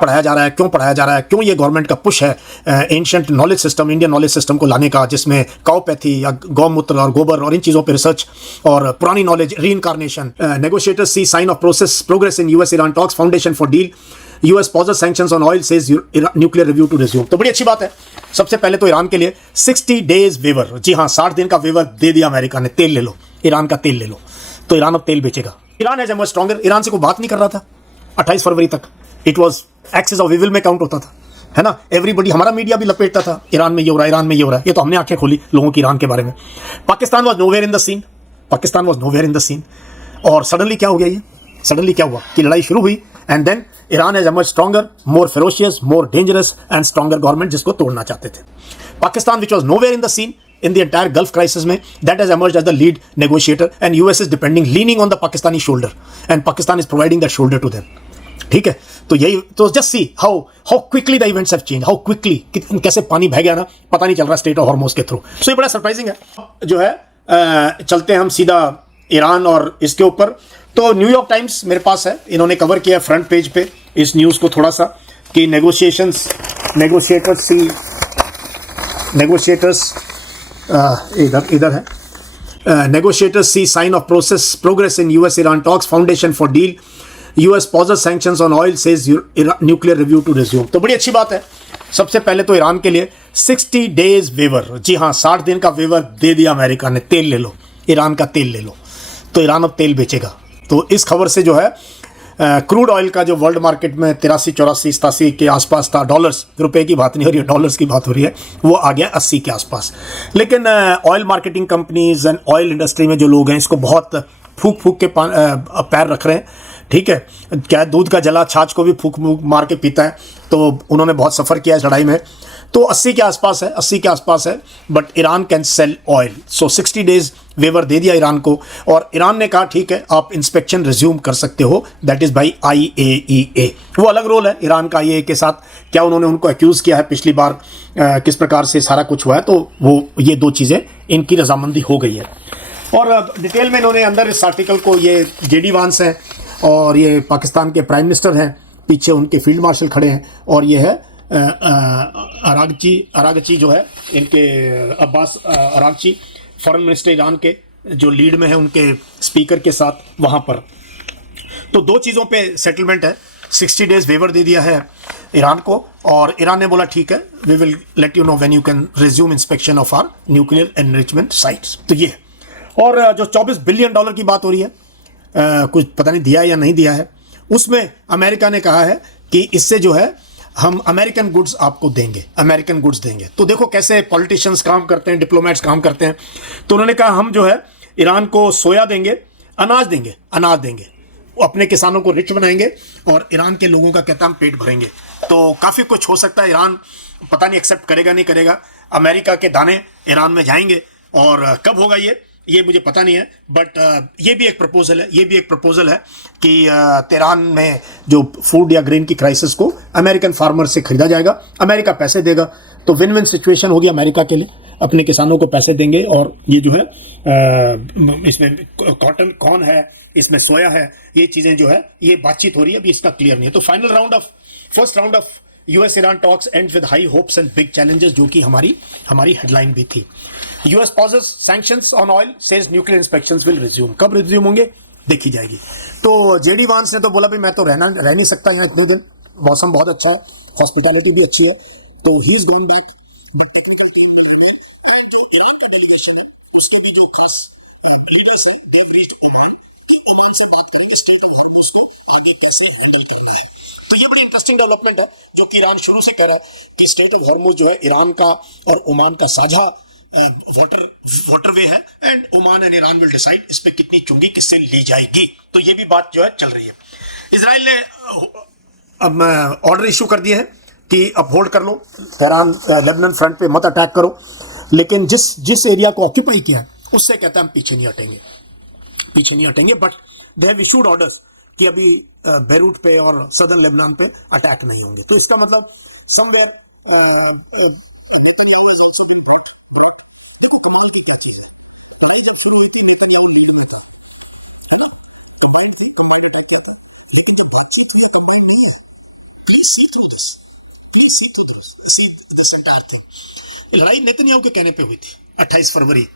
पढ़ाया जा रहा है, क्यों पढ़ाया जा रहा है, क्यों ये गवर्नमेंट का पुश है ancient knowledge system, Indian knowledge system को लाने का, जिसमें काउपैथी या गौमूत्र और गोबर और इन चीज़ों पे रिसर्च और पुरानी knowledge, reincarnation. Negotiators see sign of progress in US Iran talks, foundation for deal, US pauses sanctions on oil, says nuclear review to resume. तो बड़ी अच्छी बात है। सबसे पहले तो ईरान के लिए 60 डेज वेवर, जी हाँ 60 दिन का वेवर दे दिया अमेरिका ने। तेल ले लो, ईरान का तेल ले लो, तो ईरान अब तेल बेचेगा। Iran as emerge stronger, Iran से कोई बात नहीं कर रहा था 28 फरवरी तक। It was axis of evil में काउंट होता था, है ना। एवरीबडी, हमारा मीडिया भी लपेटता था ईरान में ये हो रहा है, ईरान में ये हो रहा है। ये तो हमने आंखें खोली लोगों की ईरान के बारे में। Pakistan was nowhere in the scene, Pakistan was nowhere in the scene. और सडनली क्या हो गया, ये सडनली क्या हुआ कि लड़ाई शुरू हुई and then Iran has emerge stronger, more ferocious, more dangerous and stronger government, जिसको तोड़ना चाहते थे। Pakistan which was nowhere in the scene in the entire Gulf crisis में, that has emerged as the lead negotiator and US is leaning on the Pakistani shoulder and Pakistan is providing that shoulder to them. ठीक है, तो यही तो just see how quickly the events have changed, how quickly कैसे पानी बह गया ना, पता नहीं चल रहा स्टेट ऑफ हॉर्मोज के थ्रू। सो ये बड़ा सरप्राइजिंग है। जो है चलते हैं हम सीधा ईरान और इसके ऊपर। तो न्यूयॉर्क टाइम्स मेरे पास है, इन्होंने कवर किया फ्रंट पेज पे इस न्यूज़ को थोड़ा सा कि नेगोशिएटर्स इधर है। Negotiators see sign of progress in US Iran talks, foundation for deal, US pauses sanctions on oil, says nuclear review to resume. तो बड़ी अच्छी बात है। सबसे पहले तो ईरान के लिए 60 डेज वेवर, जी हाँ 60 दिन का वेवर दे दिया अमेरिका ने। तेल ले लो, ईरान का तेल ले लो, तो ईरान अब तेल बेचेगा। तो इस खबर से जो है क्रूड ऑयल का जो वर्ल्ड मार्केट में 83, 84, 87 के आसपास था, डॉलर्स, रुपए की बात नहीं हो रही है, डॉलर्स की बात हो रही है, वो आ गया 80 के आसपास। लेकिन oil marketing companies and oil industry में जो लोग हैं इसको बहुत फूक के पैर रख रहे हैं। ठीक है, क्या दूध का जला छाछ को भी फूक मार के पीता है, तो उन्होंने बहुत सफ़र किया इस लड़ाई में। तो 80 के आसपास है, but Iran can sell oil. So 60 days waiver दे दिया ईरान को, और ईरान ने कहा ठीक है आप इंस्पेक्शन रिज्यूम कर सकते हो, दैट इज़ बाई IAEA। वो अलग रोल है ईरान का IAEA के साथ। क्या उन्होंने उनको एक्यूज़ किया है पिछली बार, किस प्रकार से सारा कुछ हुआ है, तो वो ये दो चीज़ें इनकी रजामंदी हो गई है। और डिटेल में इन्होंने अंदर इस आर्टिकल को, ये JD वांस हैं और ये पाकिस्तान के प्राइम मिनिस्टर हैं, पीछे उनके फील्ड मार्शल खड़े हैं, और ये है अरागची जो है, इनके Abbas Araghchi, foreign minister Iran के जो लीड में है उनके स्पीकर के साथ वहाँ पर। तो दो चीज़ों पे सेटलमेंट है। 60 डेज वेवर दे दिया है ईरान को, और ईरान ने बोला ठीक है we will let you know when you can resume inspection of our nuclear enrichment sites. तो ये, और जो $24 बिलियन की बात हो रही है, कुछ पता नहीं दिया या नहीं दिया है, उसमें अमेरिका ने कहा है कि इससे जो है हम अमेरिकन गुड्स आपको देंगे, अमेरिकन गुड्स देंगे। तो देखो कैसे पॉलिटिशियंस काम करते हैं, डिप्लोमेट्स काम करते हैं। तो उन्होंने कहा हम जो है ईरान को सोया देंगे, अनाज देंगे, अपने किसानों को रिच बनाएंगे, और ईरान के लोगों का कहता हम पेट भरेंगे। तो काफ़ी कुछ हो सकता है। ईरान पता नहीं एक्सेप्ट करेगा नहीं करेगा, अमेरिका के दाने ईरान में जाएंगे, और कब होगा ये मुझे पता नहीं है। बट ये भी एक प्रपोजल है कि तेहरान में जो फूड या ग्रेन की क्राइसिस को अमेरिकन फार्मर से खरीदा जाएगा, अमेरिका पैसे देगा, तो विन विन सिचुएशन होगी अमेरिका के लिए, अपने किसानों को पैसे देंगे। और ये जो है इसमें कॉटन, कॉर्न है, इसमें सोया है, ये चीज़ें जो है ये बातचीत हो रही है, अभी इसका क्लियर नहीं है। तो first round of US Iran talks end with high hopes and big challenges, जो कि हमारी हेडलाइन भी थी। US pauses sanctions on oil, says nuclear inspections will resume. कब रिज्यूम होंगे देखी जाएगी। तो JD वांस ने तो बोला भाई मैं तो रह नहीं सकता यहाँ इतने दिन, मौसम बहुत अच्छा है, हॉस्पिटैलिटी भी अच्छी है, तो he is gone back, but technical team will remain. And जो ईरान का डेलीगेशन है उसके भी जो खास लीडर्स हैं, दे हैव रीच्ड ओमान, कि ओमान से बात करेंगे स्टेट ऑफ हॉर्मुज को आगे कैसे हैंडल करना है। तो ये बड़ी इंटरेस्टिंग डेवलपमेंट है, जो कि ईरान शुरू से कह रहा है कि स्टेट ऑफ हॉर्मुज जो है ईरान का और ओमान का साझा वाटरवे है, and Oman and Iran will decide इस पर कितनी चुंगी किससे ली जाएगी। तो ये भी बात जो है चल रही है। इजराइल ने अब ऑर्डर इशू कर दिए हैं कि अब होल्ड कर लो, तेहरान लेबनान फ्रंट पे मत अटैक करो, लेकिन जिस एरिया को ऑक्यूपाई किया है उससे कहता है हम पीछे नहीं हटेंगे। But they have issued orders कि अभी बेरूट पे और सदर्न लेबनान पे अटैक नहीं होंगे। तो इसका मतलब somewhere Netanyahu has also been brought. देखो कमाल की क्या चीज़ है, लड़ाई जब शुरू हुई थी नेतन्याहू लीड में था, है ना, कंबाइंड अटैक किया था, लेकिन जब बातचीत हुई कंबाइंड नहीं है, please see through this, please see this entire thing. लड़ाई नेतन्याहू के कहने पे हुई थी 28 फरवरी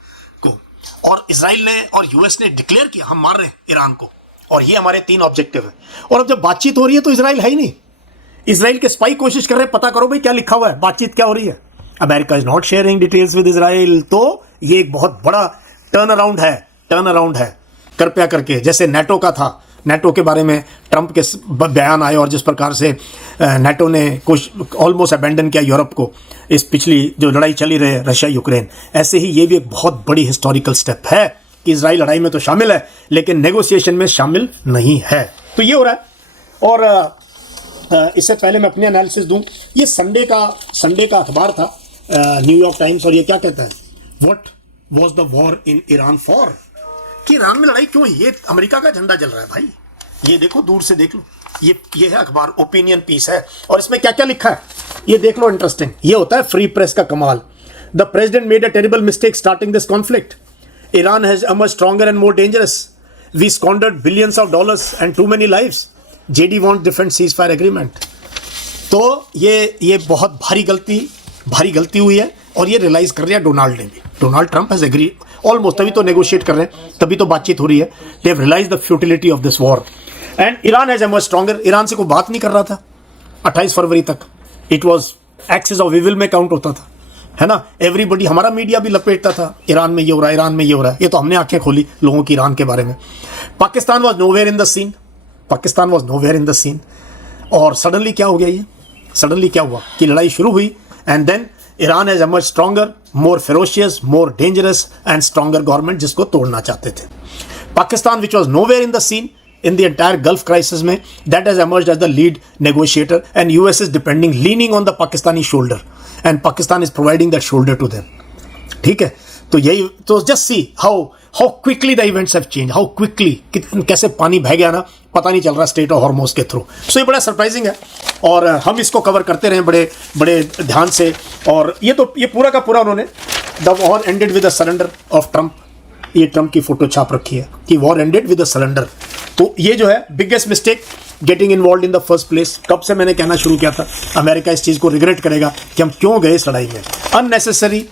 को, और इजराइल ने और यूएस ने डिक्लेयर किया हम मार रहे हैं ईरान को, और ये हमारे 3 ऑब्जेक्टिव है। और अब जब बातचीत हो रही है तो इजराइल है ही नहीं। इजराइल के स्पाई कोशिश कर रहे हैं, पता करो भाई क्या लिखा हुआ है, बातचीत क्या हो रही है। America is not sharing details with Israel. तो ये एक बहुत बड़ा टर्न अराउंड है कृपया करके। जैसे नेटो का था, नेटो के बारे में ट्रंप के बयान आए और जिस प्रकार से नेटो ने कुछ ऑलमोस्ट अबेंडन किया यूरोप को, इस पिछली जो लड़ाई चली रही है रशिया यूक्रेन, ऐसे ही ये भी एक बहुत बड़ी हिस्टोरिकल स्टेप है कि इजराइल लड़ाई में तो शामिल है लेकिन नेगोशिएशन में शामिल नहीं है। तो ये हो रहा है। और इससे पहले मैं अपनी एनालिसिस दूं, ये संडे का अखबार था न्यूयॉर्क टाइम्स, और ये क्या कहता है, what was the war in Iran for, कि ईरान में लड़ाई क्यों है, ये अमेरिका का झंडा जल रहा है भाई। ये देखो, दूर से देख लो, ये है अखबार, ओपिनियन पीस है, और इसमें क्या क्या लिखा है ये देख लो, इंटरेस्टिंग। ये होता है फ्री प्रेस का कमाल। The president made a terrible mistake starting this conflict, Iran has emerged stronger and more dangerous, we squandered billions of dollars and too many lives, JD wants different ceasefire agreement। तो ये बहुत भारी गलती हुई है, और ये रियलाइज कर रहा है डोनाल्ड ने भी। Donald Trump has agree almost, तभी तो नेगोशिएट कर रहे हैं, तभी तो बातचीत हो रही है। They have realise the futility of this war and Iran has emerged stronger। Iran से कोई बात नहीं कर रहा था 28 फरवरी तक, it was axis of evil में काउंट होता था, है ना। एवरीबडी, हमारा मीडिया भी लपेटता था ईरान में ये हो रहा है, ईरान में ये हो रहा है। ये तो हमने आंखें खोली लोगों की ईरान के बारे में। Pakistan was nowhere in the scene, और सडनली क्या हो गया, ये सडनली क्या हुआ कि लड़ाई शुरू हुई, and then Iran has emerged stronger, more ferocious, more dangerous and stronger government, जिसको तोड़ना चाहते थे। Pakistan which was nowhere in the scene in the entire Gulf crisis में, that has emerged as the lead negotiator, and US is leaning on the Pakistani shoulder, and Pakistan is providing that shoulder to them। ठीक है, तो यही तो just see how quickly the events have changed, how quickly, कैसे पानी बह गया ना, पता नहीं चल रहा स्टेट ऑफ हॉर्मोज के थ्रू। सो ये बड़ा सरप्राइजिंग है, और हम इसको कवर करते रहे बड़े ध्यान से। और ये पूरा का पूरा उन्होंने the war ended with the surrender of Trump, ये ट्रंप की फोटो छाप रखी है कि war ended with the surrender. तो ये जो है biggest mistake, getting involve in the first place. कब से मैंने कहना शुरू किया था, अमेरिका इस चीज़ को रिग्रेट करेगा कि हम क्यों गए इस लड़ाई में। अननेसेसरी,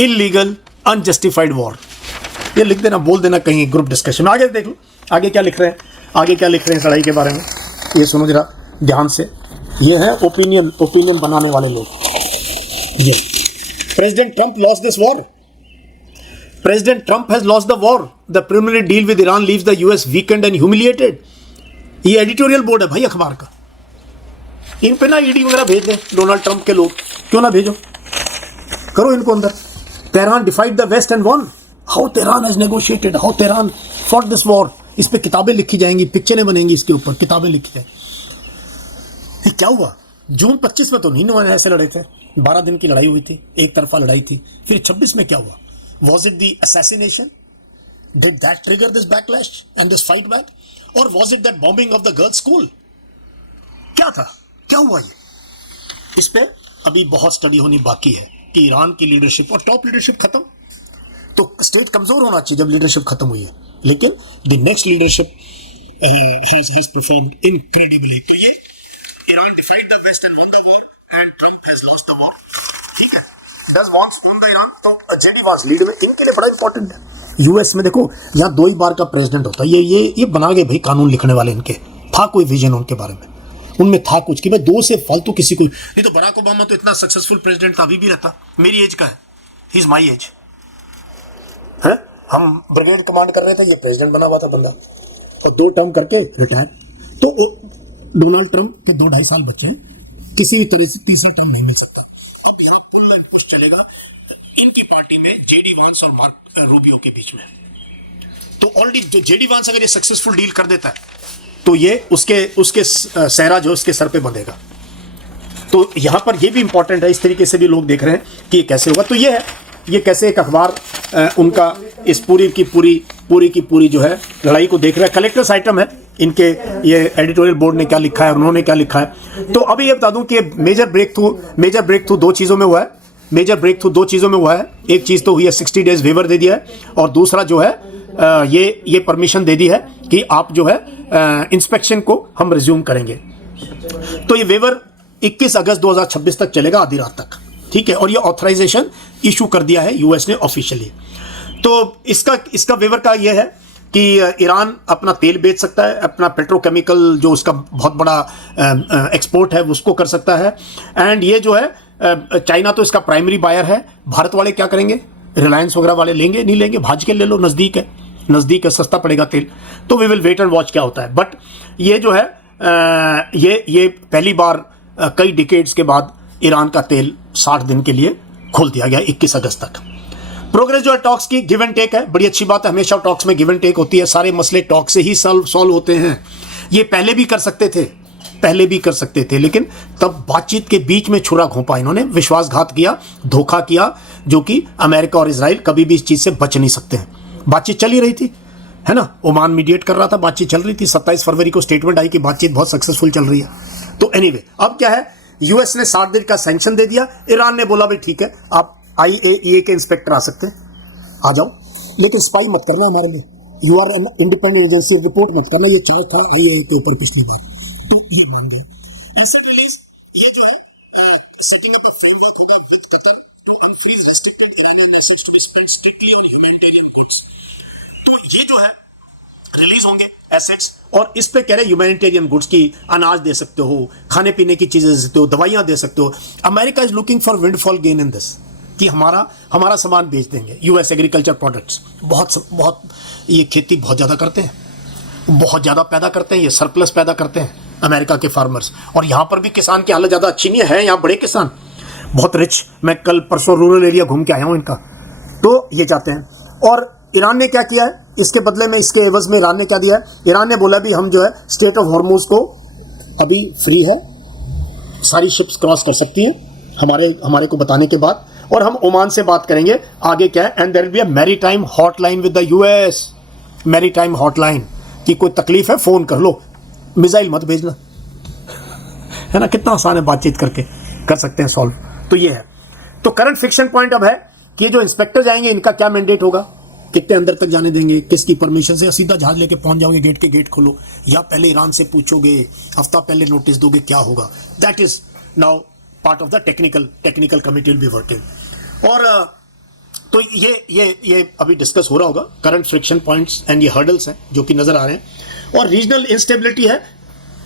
इलीगल, अनजस्टिफाइड वॉर, ये लिख देना, बोल देना कहीं ग्रुप डिस्कशन में। आगे देख लो आगे क्या लिख रहे हैं इस लड़ाई के बारे में, ये सुनो जरा ध्यान से। ये है ओपिनियन बनाने वाले लोग। ये president Trump lost this war, president Trump has lost the war, the preliminary deal with Iran leaves the US weekend and humiliated. ये एडिटोरियल बोर्ड है भाई अखबार का, इन पे ना ईडी वगैरह भेज दें डोनाल्ड ट्रंप के लोग, क्यों ना भेजो, करो इनको अंदर। Tehran defied the West and won, how Tehran has negotiated, how Tehran fought this war. इस पे किताबें लिखी जाएंगी, पिक्चरें बनेंगी, इसके ऊपर किताबें लिखी जाएंगी। ये क्या हुआ, जून 25 में तो नहीं हुआ, ऐसे लड़े थे, 12 दिन की लड़ाई हुई थी, एक तरफा लड़ाई थी। फिर 26 में क्या हुआ, was it the assassination, did that trigger this backlash and this fight back, और was it that bombing of the girls school, क्या था, क्या हुआ ये। इस पे अभी बहुत स्टडी होनी बाकी है कि ईरान की लीडरशिप और टॉप लीडरशिप खत्म, तो स्टेट कमजोर होना चाहिए जब लीडरशिप खत्म हुई है, लेकिन the next leadership has performed incredibly. तो ये Iran defied the West and won the war, and Trump has lost the war. ठीक है, does Vance own the Iran, तो जेडी वांस लीड में, इनके लिए बड़ा इंपॉर्टेंट है। यूएस में देखो, यहाँ 2 ही बार का प्रेसिडेंट होता है, ये बना गए भाई कानून लिखने वाले, इनके था कोई विजन उनके बारे में, उनमें था कुछ कि भाई 2 से फालतू किसी को नहीं। तो बराक ओबामा तो इतना सक्सेसफुल प्रेसिडेंट था, अभी भी रहता, मेरी एज का है, ही इज माई एज है। हम ब्रिगेड कमांड कर रहे थे, ये प्रेसिडेंट बना हुआ था बंदा, और 2 टर्म करके रिटायर। तो डोनाल्ड ट्रंप के 2-2.5 साल बच्चे हैं, किसी भी तरह से तीसरा टर्म नहीं मिल सकता। अब यहाँ पुल एंड पुश चलेगा इनकी पार्टी में, जेडी वांस और मार्क रूबियो के बीच में। तो ऑलरेडी जो जेडी वांस अगर ये सक्सेसफुल डील कर देता है तो ये उसके सहरा जो उसके सर पे बंधेगा। तो यहाँ पर ये भी इंपॉर्टेंट है, इस तरीके से भी लोग देख रहे हैं कि ये कैसे होगा। तो ये है, ये कैसे एक अखबार उनका इस पूरी की पूरी जो है लड़ाई को देख रहा है। कलेक्टर्स आइटम है इनके, ये एडिटोरियल बोर्ड ने क्या लिखा है, उन्होंने क्या लिखा है। तो अभी ये बता दूं कि मेजर ब्रेक थ्रू 2 चीज़ों में हुआ है। मेजर ब्रेक थ्रू 2 चीज़ों में हुआ है। एक चीज़ तो हुई है 60 डेज वेवर दे दिया है, और दूसरा जो है ये परमिशन दे दी है कि आप जो है इंस्पेक्शन को हम रिज्यूम करेंगे। तो ये वेवर 21 अगस्त 2026 तक चलेगा, आधी रात तक, ठीक है। और ये ऑथराइजेशन इशू कर दिया है यूएस ने ऑफिशियली। तो इसका वेवर का ये है कि ईरान अपना तेल बेच सकता है, अपना पेट्रोकेमिकल जो उसका बहुत बड़ा एक्सपोर्ट है उसको कर सकता है। एंड ये जो है चाइना तो इसका प्राइमरी बायर है। भारत वाले क्या करेंगे, रिलायंस वगैरह वाले लेंगे नहीं लेंगे, भाज के ले लो, नज़दीक है, सस्ता पड़ेगा तेल। तो we will wait and watch क्या होता है। बट ये जो है ये पहली बार कई डिकेड्स के बाद ईरान का तेल 60 दिन के लिए खोल दिया गया 21 अगस्त तक। प्रोग्रेस जो है टॉक्स की, गिव एंड टेक है, बड़ी अच्छी बात है। हमेशा टॉक्स में गिव एंड टेक होती है, सारे मसले टॉक से ही सॉल्व होते हैं। ये पहले भी कर सकते थे, लेकिन तब बातचीत के बीच में छुरा घोंपा इन्होंने, विश्वासघात किया, धोखा किया, जो कि अमेरिका और इजराइल कभी भी इस चीज़ से बच नहीं सकते हैं। बातचीत चल ही रही थी, है ना, ओमान मीडिएट कर रहा था, बातचीत चल रही थी। 27 फरवरी को स्टेटमेंट आई कि बातचीत बहुत सक्सेसफुल चल रही है। तो एनीवे अब क्या है, यूएस ने 60 दिन का सैंक्शन दे दिया, ईरान ने बोला भाई ठीक है आप IAEA के इंस्पेक्टर आ सकते हैं, आ जाओ, लेकिन स्पाई मत करना हमारे लिए, you are an independent agency, report मत करना। ये चार्ज था IAEA के ऊपर पिछली बार, तो ये मान गए। एसेट रिलीज, ये जो है सेटिंग अप अ फ्रेमवर्क होगा with Qatar to unfreeze restricted Iranian assets to be spent strictly on humanitarian goods. तो ये जो है रिलीज होंगे एसेट्स, और इस पे कह रहे ह्यूमैनिटेरियन गुड्स की, अनाज दे सकते हो, खाने पीने की चीजें दे सकते हो, दवाइयां दे सकते हो। America is looking for windfall gain in this, कि हमारा सामान बेच देंगे। यूएस एग्रीकल्चर प्रोडक्ट्स बहुत ये खेती बहुत ज़्यादा करते हैं, बहुत ज़्यादा पैदा करते हैं, ये सरप्लस पैदा करते हैं अमेरिका के फार्मर्स। और यहाँ पर भी किसान की हालत ज़्यादा अच्छी नहीं है, यहाँ बड़े किसान बहुत रिच, मैं कल परसों रूरल एरिया घूम के आया हूँ इनका। तो ये चाहते हैं। और ईरान ने क्या किया है इसके बदले में, इसके एवज में ईरान ने क्या दिया है, ईरान ने बोला भी हम जो है स्टेट ऑफ हॉर्मुज को अभी फ्री है, सारी शिप्स क्रॉस कर सकती हैं हमारे को बताने के बाद, और हम ओमान से बात करेंगे आगे क्या है। And there will be a maritime hotline with the US, maritime hotline, कि कोई तकलीफ है फ़ोन कर लो, मिसाइल मत भेजना, है ना, कितना आसान है, बातचीत करके कर सकते हैं सॉल्व। तो ये है। तो करंट फिक्शन पॉइंट अब है कि ये जो इंस्पेक्टर जाएंगे इनका क्या मैंडेट होगा, कितने अंदर तक जाने देंगे, किसकी परमिशन से, या सीधा जहाज लेके पहुंच जाओगे गेट के गेट खोलो, या पहले ईरान से पूछोगे, हफ्ता पहले नोटिस दोगे, क्या होगा। That is now part of the technical committee will be working. और तो ये अभी डिस्कस हो रहा होगा, करंट फ्रिक्शन पॉइंट्स एंड ये हर्डल्स हैं जो कि नज़र आ रहे हैं। और रीजनल इंस्टेबिलिटी है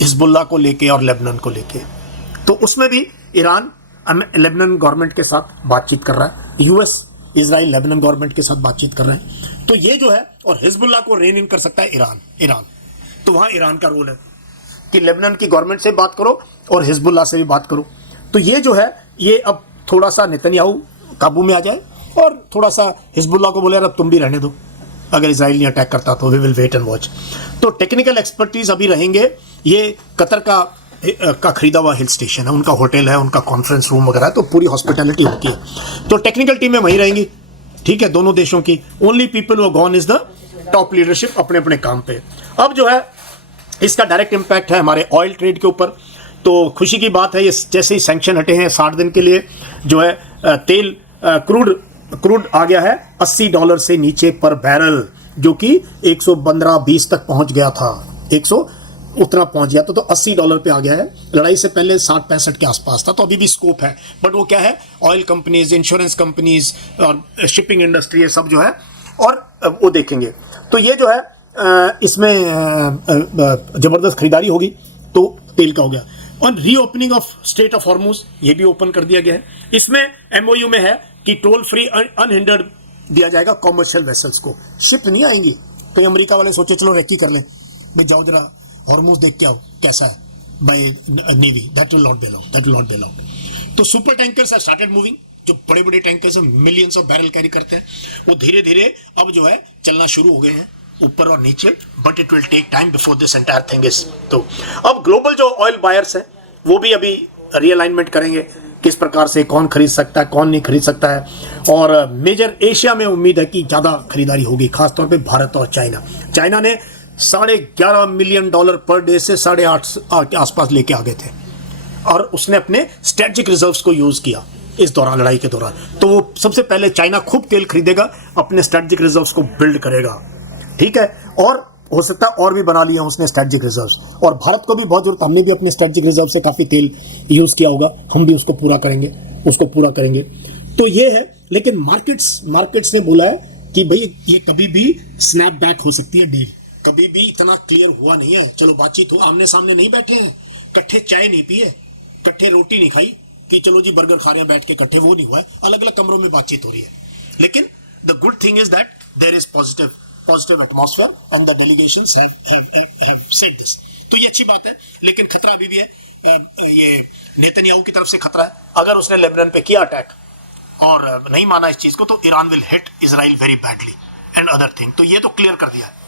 हिजबुल्लाह को लेके और लेबनान को लेके, तो उसमें भी ईरान लेबनान गवर्नमेंट के साथ बातचीत कर रहा है, यूएस इजराइल लेबनान गवर्नमेंट के साथ बातचीत कर रहे हैं। तो ये जो है, और हिजबुल्लाह को रेन इन कर सकता है ईरान। तो वहाँ ईरान का रोल है कि लेबनान की गवर्नमेंट से बात करो और हिजबुल्लाह से भी बात करो। तो ये जो है, ये अब थोड़ा सा नेतन्याहू काबू में आ जाए और थोड़ा सा हिजबुल्लाह को बोले यार अब तुम भी रहने दो, अगर इजराइल नहीं अटैक करता तो we will wait and watch. तो टेक्निकल एक्सपर्टीज अभी रहेंगे। ये कतर का खरीदा हुआ हिल स्टेशन है, उनका होटल है, उनका कॉन्फ्रेंस रूम वगैरह है, तो पूरी हॉस्पिटैलिटी होती है। तो टेक्निकल टीमें वहीं रहेंगी, ठीक है, दोनों देशों की। ओनली पीपल वो gone is the top leadership अपने अपने काम पे। अब जो है इसका डायरेक्ट इम्पैक्ट है हमारे ऑयल ट्रेड के ऊपर। तो खुशी की बात है, ये जैसे ही सैंक्शन हटे हैं 60 दिन के लिए, जो है तेल क्रूड आ गया है $80 से नीचे पर बैरल, जो कि 115-120 तक पहुंच गया था, 100 उतना पहुंच गया तो $80 पे आ गया है। लड़ाई से पहले 60-65 के आसपास था, तो अभी भी स्कोप है। बट वो क्या है, ऑयल कंपनीज, इंश्योरेंस कंपनीज और शिपिंग इंडस्ट्री, ये सब जो है, और वो देखेंगे। तो ये जो है इसमें ज़बरदस्त खरीदारी होगी, तो तेल का हो गया। और reopening of straight of Hormuz, ये भी ओपन कर दिया गया है। इसमें MOU में है कि टोल फ्री अनहिंडर्ड दिया जाएगा कॉमर्शियल वेसल्स को, शिप नहीं आएंगी। कई अमेरिका वाले सोचे चलो रेकी कर लें, भाई जाओ जरा हॉर्मुज देख के आओ कैसा है by navy, that will not be allowed. तो super tankers have started moving, जो बड़े बड़े टैंकर्स हैं, मिलियंस ऑफ बैरल कैरी करते हैं, वो धीरे धीरे अब जो है चलना शुरू हो गए हैं ऊपर और नीचे, but it will take time before this entire thing is. तो अब ग्लोबल जो ऑयल बायर्स हैं वो भी अभी रीअलाइनमेंट करेंगे, किस प्रकार से कौन खरीद सकता है, कौन नहीं खरीद सकता है। और मेजर एशिया में उम्मीद है कि ज़्यादा खरीदारी होगी, खासतौर पे भारत और चाइना ने $11.5 मिलियन पर डे से 8.5 के आसपास लेके आ गए थे, और उसने अपने स्ट्रेटेजिक रिजर्व्स को यूज़ किया इस दौरान, लड़ाई के दौरान। तो वो सबसे पहले चाइना खूब तेल खरीदेगा, अपने स्ट्रेटेजिक रिजर्व्स को बिल्ड करेगा, ठीक है। और हो सकता है और भी बना लिए उसने स्ट्रेटजिक रिजर्व्स, और भारत को भी बहुत जरूरत, हमने भी अपने स्ट्रेटजिक रिजर्व से काफ़ी तेल यूज़ किया होगा, हम भी उसको पूरा करेंगे। तो ये है। लेकिन मार्केट्स ने बोला है कि भाई ये कभी भी स्नैप बैक हो सकती है डील, कभी भी इतना क्लियर हुआ नहीं है। चलो बातचीत हो, आमने सामने नहीं बैठे हैं, कट्ठे चाय नहीं पिए, कट्ठे रोटी नहीं खाई कि चलो जी बर्गर खा रहे हैं बैठ के कट्ठे, वो नहीं हुआ है, अलग अलग कमरों में बातचीत हो रही है। लेकिन the good thing is that there is positive atmosphere and the delegations have said this. तो ये अच्छी बात है। लेकिन खतरा अभी भी है, ये नेतन्याहू की तरफ से खतरा है। अगर उसने लेबनान पे किया अटैक और नहीं माना इस चीज़ को, तो Iran will hit Israel very badly and other thing. तो ये तो क्लियर कर दिया है।